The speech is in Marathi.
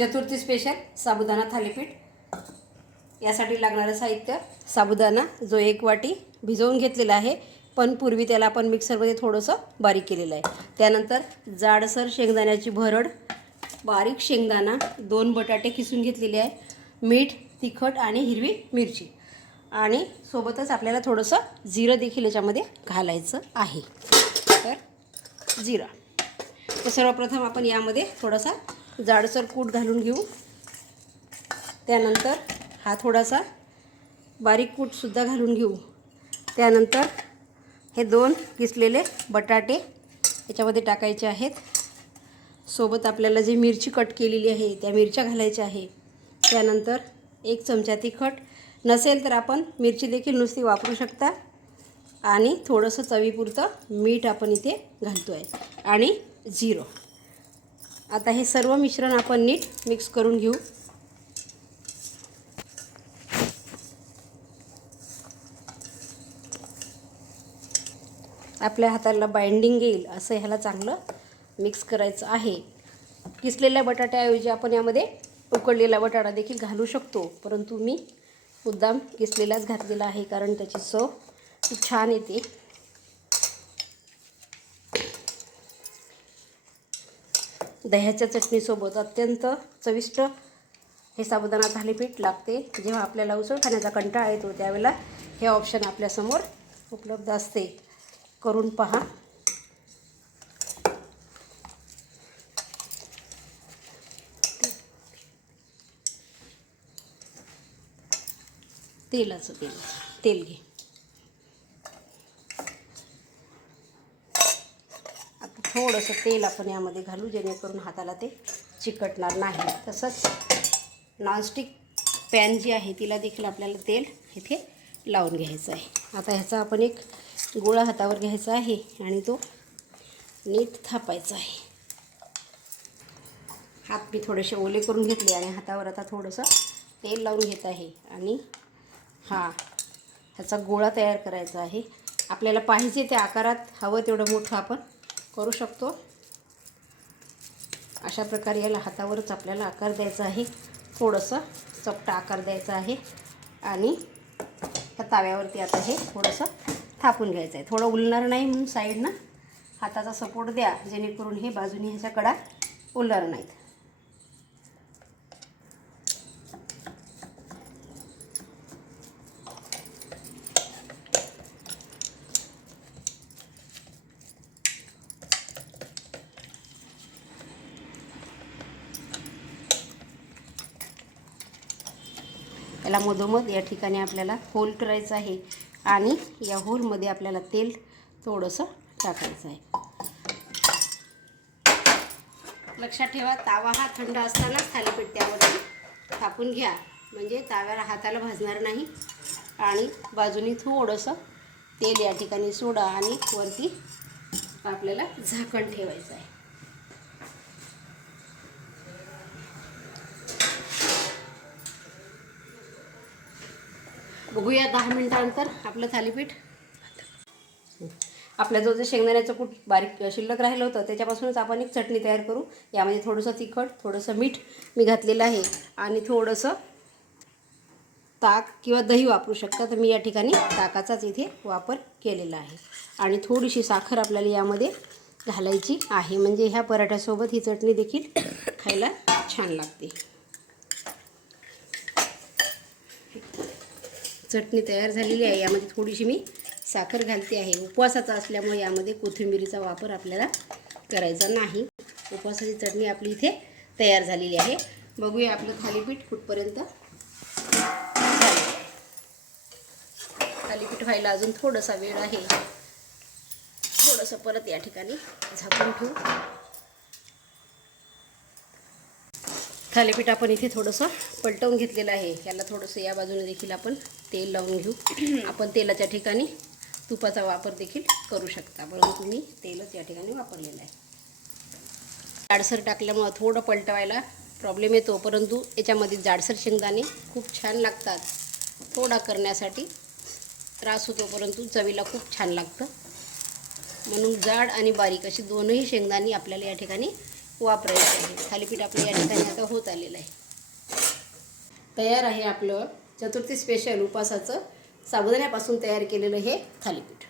चतुर्थी स्पेशल साबुदाणा थालीपीठ। यासाठी लागणारं साहित्य साबुदाणा जो 1 वाटी भिजवून घेतलेला आहे, पण पूर्वी त्याला आपण मिक्सरमध्ये थोडंसं बारीक केलेलं आहे। त्यानंतर जाडसर शेंगदाण्याची भरड, बारीक शेंगदाणा, 2 बटाटे किसून घेतलेले आहे, मीठ, तिखट आणि हिरवी मिरची, आणि सोबतच आपल्याला थोडंसं जिरं देखील याच्यामध्ये घालायचं आहे। तर जिरा, तर सर्वप्रथम आपण यामध्ये थोडासा जाडसर कूट घालून घेऊ। त्यानंतर हा थोडासा बारीक कूटसुद्धा घालून घेऊ। त्यानंतर हे 2 किसलेले बटाटे याच्यामध्ये टाकायचे आहेत। सोबत आपल्याला जी मिरची कट केलेली आहे त्या मिरच्या घालायच्या आहे। त्यानंतर 1 चमचा तिखट, नसेल तर आपण मिरची देखील नुसती वापरू शकता, आणि थोडंसं चवीपुरतं मीठ आपण इथे घालतो आहे, आणि जिरं। आता हे सर्व मिश्रण आपण नीट मिक्स करून घेऊ। आपल्या हाताला बाइंडिंग येईल असं ह्याला चांगलं मिक्स करायचं आहे। किसलेल्या बटाट्याऐवजी आपण यामध्ये उकडलेला बटाटा देखील घालू शकतो, परंतु मी मुद्दाम किसलेलाच घातलेला आहे, कारण त्याची चव खूप छान येते। दह्याच्या चटणीसोबत अत्यंत चविष्ट हे साबुदाणा थालीपीठ लागते। जेव्हा आपल्याला उसळ खाण्याचा कंटाळा येतो त्यावेळेला हे ऑप्शन आपल्यासमोर उपलब्ध असते, करून पहा। तेल घे। आता थोडंसं तेल आपण यामध्ये घालू, जेणेकरून हाताला ते चिकटणार नाही। तसंच नॉनस्टिक पॅन जी आहे तिला देखील आपल्याला तेल इथे लावून घ्यायचं आहे। आता ह्याचा आपण एक गोळा हातावर घ्यायचा आहे आणि तो नीट थापायचा आहे। हात मी थोडेसे ओले करून घेतले आणि हातावर आता थोडंसं तेल लावून घेत आहे, आणि ह्याचा गोळा तयार करायचा आहे। आपल्याला पाहिजे त्या आकारात हवं तेवढं मोठं आपण करू शकतो। अशा प्रकारे याला हातावरच आपल्याला आकार द्यायचा आहे, थोडंसं चपटा आकार द्यायचा आहे, आणि त्या ताव्यावरती आता हे थोडंसं थापून घ्यायचं आहे। थोडं उलणार नाही म्हणून साईडनं हाताचा सपोर्ट द्या, जेणेकरून हे बाजूने ह्याच्या कडा उलणार नाहीत। याला मधोमध या ठिकाणी आपल्याला होल करायचं आहे, आणि या होलमध्ये आपल्याला तेल थोडंसं टाकायचं आहे। लक्षात ठेवा, तावा हा थंड असतानाच थालीपीठ त्यावरती थापून घ्या, म्हणजे ताव्याला हाताला भाजणार नाही, आणि बाजूनी थोडंसं तेल या ठिकाणी सोडा, आणि वरती आपल्याला झाकण ठेवायचं आहे। बघूया 10 मिनिटांनंतर आपलं थालीपीठ। आपल्या जो शेंगदाण्याचं कूट बारीक शिल्लक राहिलं होतं त्याच्यापासूनच आपण एक चटणी तयार करू। यामध्ये थोडंसं तिखट, थोडंसं मीठ मी घातलेलं आहे, आणि थोडंसं ताक किंवा दही वापरू शकता, तर मी या ठिकाणी ताकाचाच इथे वापर केलेला आहे, आणि थोडीशी साखर आपल्याला यामध्ये घालायची आहे, म्हणजे ह्या पराठ्यासोबत ही चटणी देखील खायला छान लागते। चटणी तयार झालेली आहे। यामध्ये थोडीशी मी साखर घालते आहे। उपवासाचा असल्यामुळे यामध्ये कोथिंबीरीचा वापर आपल्याला करायचा नाही। उपवासाची चटणी आपली इथे तयार झालेली आहे। बघूया आपलं थालीपीठ कुठपर्यंत झालं। थालीपीठ व्हायला अजून थोडासा वेळ आहे, थोडंसं परत या ठिकाणी झाकून ठेवू। थालीपीठ आपण इथे थोडंसं पलटवून घेतलेलं आहे। याला थोडंसं या बाजूने देखील आपण तेल लावून घेऊ। आपण तेलाच्या ठिकाणी तुपाचा वापर देखील करू शकता, परंतु मी तेलच या ठिकाणी वापरलेलं आहे। जाडसर टाकल्यामुळे थोडं पलटवायला प्रॉब्लेम येतो, परंतु याच्यामध्ये जाडसर शेंगदाणे खूप छान लागतात। थोडा करण्यासाठी त्रास होतो, परंतु चवीला खूप छान लागतं, म्हणून जाड आणि बारीक अशी दोनही शेंगदाणे आपल्याला या ठिकाणी वापरायचे आहे. थालीपीठ आपलं या ठिकाणी आता होत आलेलं आहे. तयार आहे आपलं चतुर्थी स्पेशल उपासाचं साबुदाण्यापासून तयार केलेलं हे थालीपीठ.